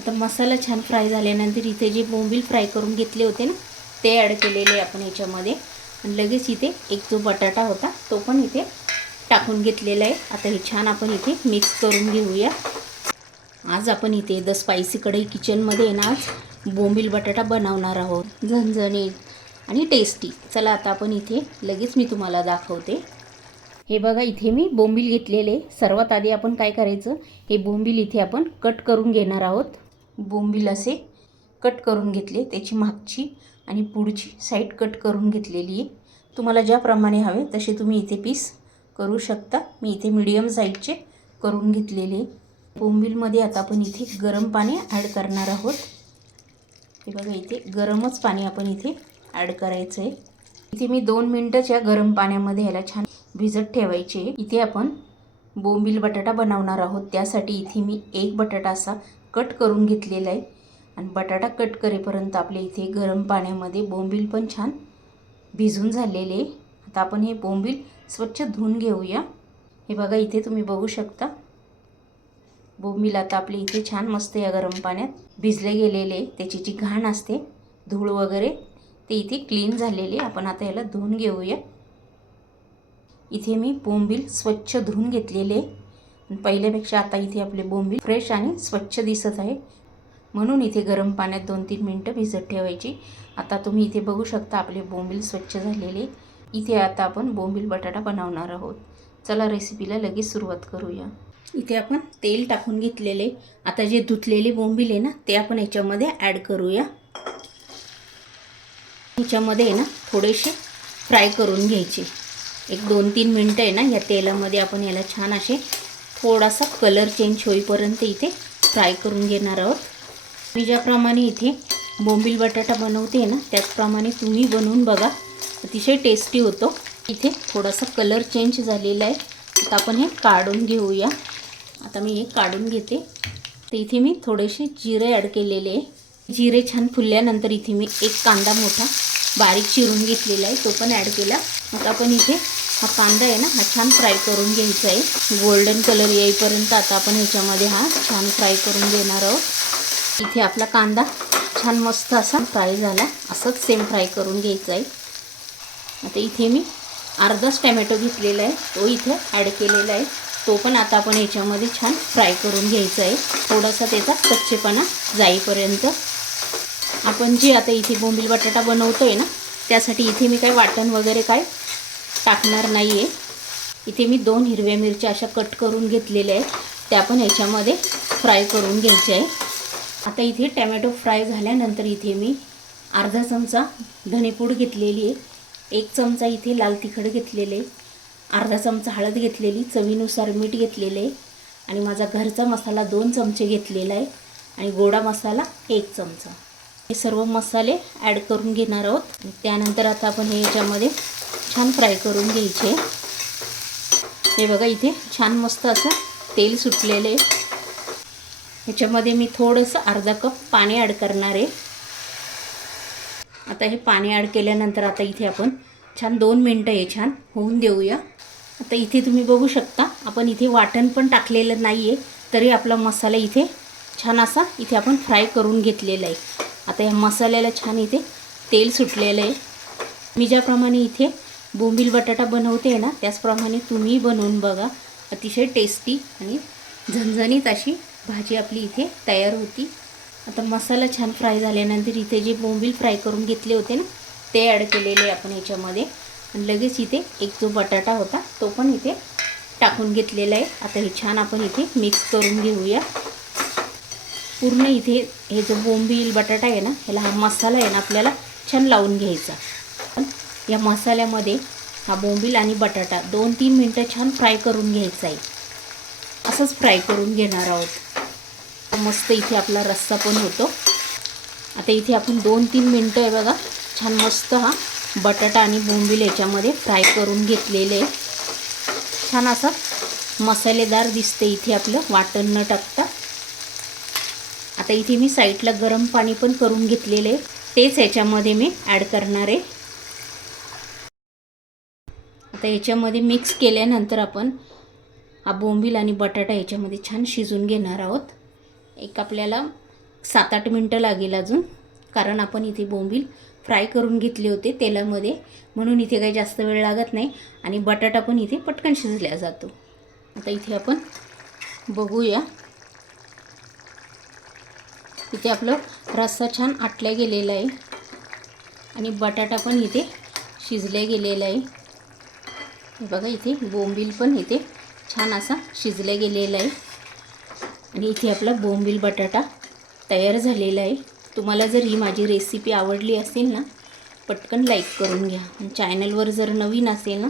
आता मसाला छान फ्राय झाल्यानंतर इथे जे बोंबील फ्राय करून घेतले होते ना ते ॲड केलेले आपण याच्यामध्ये. आणि लगेच इथे एक जो बटाटा होता तो पण इथे टाकून घेतलेला आहे. आता हे छान आपण इथे मिक्स करून घेऊया. आज आपण इथे द स्पायसी कढई किचनमध्ये आहे ना आज बोंबील बटाटा बनवणार आहोत. झणझणीत आणि टेस्टी. चला आता आपण इथे लगेच मी तुम्हाला दाखवते. हे बघा इथे मी बोंबील घेतलेले. सर्वात आधी आपण काय करायचं, हे बोंबील इथे आपण कट करून घेणार आहोत. बोंबील असे कट करून घेतले. त्याची मागची आणि पुढची साईड कट करून घेतलेली आहे. तुम्हाला ज्याप्रमाणे हवे तसे तुम्ही इथे पीस करू शकता. मी इथे मीडियम साईजचे करून घेतलेले. बोंबीलमध्ये आता आपण इथे गरम पाणी ॲड करणार आहोत. हे बघा इथे गरमच पाणी आपण इथे ॲड करायचं आहे. इथे मी 2 मिनिटाच्या गरम पाण्यामध्ये ह्याला छान भिजत ठेवायचे. इथे आपण बोंबील बटाटा बनवणार आहोत. त्यासाठी इथे मी एक बटाटा असा कट करून घेतलेला आहे. आणि बटाटा कट करेपर्यंत आपल्या इथे गरम पाण्यामध्ये बोंबील पण छान भिजून झालेले. आता आपण हे बोंबील स्वच्छ धुवून घेऊया. हे बघा इथे तुम्ही बघू शकता बोंबील आता आपले इथे छान मस्त या गरम पाण्यात भिजले गेलेले. त्याची जी घाण असते धूळ वगैरे ते इथे क्लीन झालेले. आपण आता याला धुवून घेऊया. इथे मी बोंबील स्वच्छ धुवून घेतलेले. पहिल्यापेक्षा आता इथे आपले बोंबील फ्रेश आणि स्वच्छ दिसत आहे. म्हणून इथे गरम पाण्यात 2-3 मिनटं भिजत ठेवायची. आता तुम्ही इथे बघू शकता आपले बोंबील स्वच्छ झालेले. इथे आता आपण बोंबील बटाटा बनवणार आहोत. चला रेसिपीला लगेच सुरुवात करूया. इथे आपण तेल टाकून घेतलेले. आता जे धुतलेले बोंबील आहे ना ते आपण याच्यामध्ये ॲड करूया. ह्याच्यामध्ये आहे ना थोडेसे फ्राय करून घ्यायचे. एक 2-3 मिनटं आहे ना या तेलामध्ये आपण याला छान असे थोडासा कलर चेंज होईपर्यंत इथे फ्राय करून घेणार आहोत. मी ज्याप्रमाणे इथे बोंबील बटाटा बनवते ना त्याचप्रमाणे तुम्ही बनवून बघा. अतिशय टेस्टी होतो. इथे थोडासा कलर चेंज झालेला आहे. आता आपण हे काढून घेऊया. आता मी हे काढून घेते. तर इथे मी थोडेसे जिरे ॲड केलेले आहे. जिरे छान फुलल्यानंतर इथे मी एक कांदा मोठा बारीक चिरून घेतलेला आहे तो पण ॲड केला. आता आपण इथे हा कांदा आहे ना हा छान फ्राय करून घ्यायचा आहे. गोल्डन कलर येईपर्यंत आता आपण ह्याच्यामध्ये हा छान फ्राय करून घेणार आहोत. इथे आपला कांदा छान मस्त असा फ्राय झाला. असंच सेम फ्राय करून घ्यायचा आहे. आता इथे मी अर्धाच टमॅटो घेतलेला आहे तो इथे ॲड केलेला आहे. तो पण आता आपण याच्यामध्ये छान फ्राय करून घ्यायचा आहे. थोडासा त्याचा कच्चेपणा जाईपर्यंत. आपण जे आता इथे बोंबील बटाटा बनवतो आहे ना त्यासाठी इथे मी काही वाटण वगैरे काय टाकणार नाही आहे. इथे मी 2 हिरव्या मिरच्या अशा कट करून घेतलेल्या आहेत. त्या पण याच्यामध्ये फ्राय करून घ्यायच्या आहे. आता इथे टमॅटो फ्राय झाल्यानंतर इथे मी अर्धा चमचा धनेपूड घेतलेली आहे. 1 चमचा इथे लाल तिखट घेतलेले, अर्धा चमचा हळद घेतलेली, चवीनुसार मीठ घेतलेले आणि माझा घरचा मसाला 2 चमचे घेतलेला आहे आणि गोडा मसाला 1 चमचा. हे सर्व मसाले ॲड करून घेणार आहोत. त्यानंतर आता आपण हे याच्यामध्ये छान फ्राय करून घ्यायचे. हे बघा इथे छान मस्त असं तेल सुटलेलं आहे. ह्याच्यामध्ये मी थोडंसं अर्धा कप पाणी ॲड करणार आहे. आता हे पाणी ॲड केल्यानंतर आता इथे आपण छान 2 मिनटं हे छान होऊन देऊया. आता इथे तुम्ही बघू शकता आपण इथे वाटण पण टाकलेलं नाही आहे तरी आपला मसाला इथे छान असा इथे आपण फ्राय करून घेतलेला आहे. आता या मसाल्याला छान इथे तेल सुटलेलं आहे. मी ज्याप्रमाणे इथे बोंबील बटाटा बनवते ना त्याचप्रमाणे तुम्ही बनवून बघा. अतिशय टेस्टी आणि झणझणीत अशी भाजी आपली इथे तयार होती. आता मसाला छान फ्राय झाल्यानंतर इथे जे बोंबील फ्राय करून घेतले होते ना ते ॲड केलेले आपण याच्यामध्ये. आणि लगेच इथे एक जो बटाटा होता तो पण इथे टाकून घेतलेला आहे. आता हे छान आपण इथे मिक्स करून घेऊया. पूर्ण इथे हे जो बोंबील बटाटा आहे ना ह्याला हा मसाला आहे ना आपल्याला छान लावून घ्यायचा. या मसाल्यामध्ये हा बोंबील आणि बटाटा 2-3 मिनटं छान फ्राय करून घ्यायचा आहे. असंच फ्राय करून घेणार आहोत. मस्त इथे आपला रस्सा पण होतो. आता इथे आपण 2-3 मिनटं आहे बघा छान मस्त हा बटाटा आणि बोंबील याच्यामध्ये फ्राय करून घेतलेले. छान असा मसालेदार दिसते इथे आपलं वाटण न टाकता. आता इथे मी साईडला गरम पाणी पण करून घेतलेले तेच याच्यामध्ये मी ॲड करणार आहे. आता याच्यामध्ये मिक्स केल्यानंतर आपण हा बोंबील आणि बटाटा याच्यामध्ये छान शिजून घेणार आहोत. एक आपल्याला 7-8 मिनटं लागेल अजून, कारण आपण इथे बोंबील फ्राय करून घेतले होते तेलामध्ये, म्हणून इथे काही जास्त वेळ लागत नाही आणि बटाटा पण इथे पटकन शिजला जातो. आता इथे आपण बघूया, इथे आपलं रस्सा छान आटल्या गेलेला आहे आणि बटाटा पण इथे शिजले गेलेला आहे. बघा इथे बोंबील पण इथे छान असा शिजले गेलेला आहे आणि इथे आपला बोंबील बटाटा तयार झालेला आहे. तुम्हाला जर ही माझी रेसिपी आवडली असेल ना, पटकन लाईक करून घ्या आणि चॅनलवर जर नवीन असेल ना,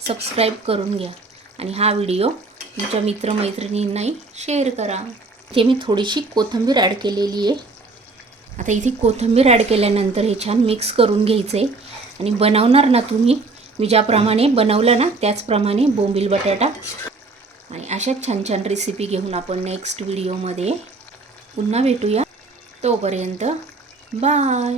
सबस्क्राईब करून घ्या आणि हा व्हिडिओ तुमच्या मित्रमैत्रिणींनाही शेअर करा. इथे मी थोडीशी कोथिंबीर ॲड केलेली आहे. आता इथे कोथिंबीर ॲड केल्यानंतर हे छान मिक्स करून घ्यायचं आहे आणि बनवणार ना तुम्ही, मी ज्याप्रमाणे बनवलं ना त्याचप्रमाणे बोंबील बटाटा. आणि अशाच छान छान रेसिपी घेऊन आपण नेक्स्ट व्हिडिओमध्ये पुन्हा भेटूया. तोपर्यंत बाय.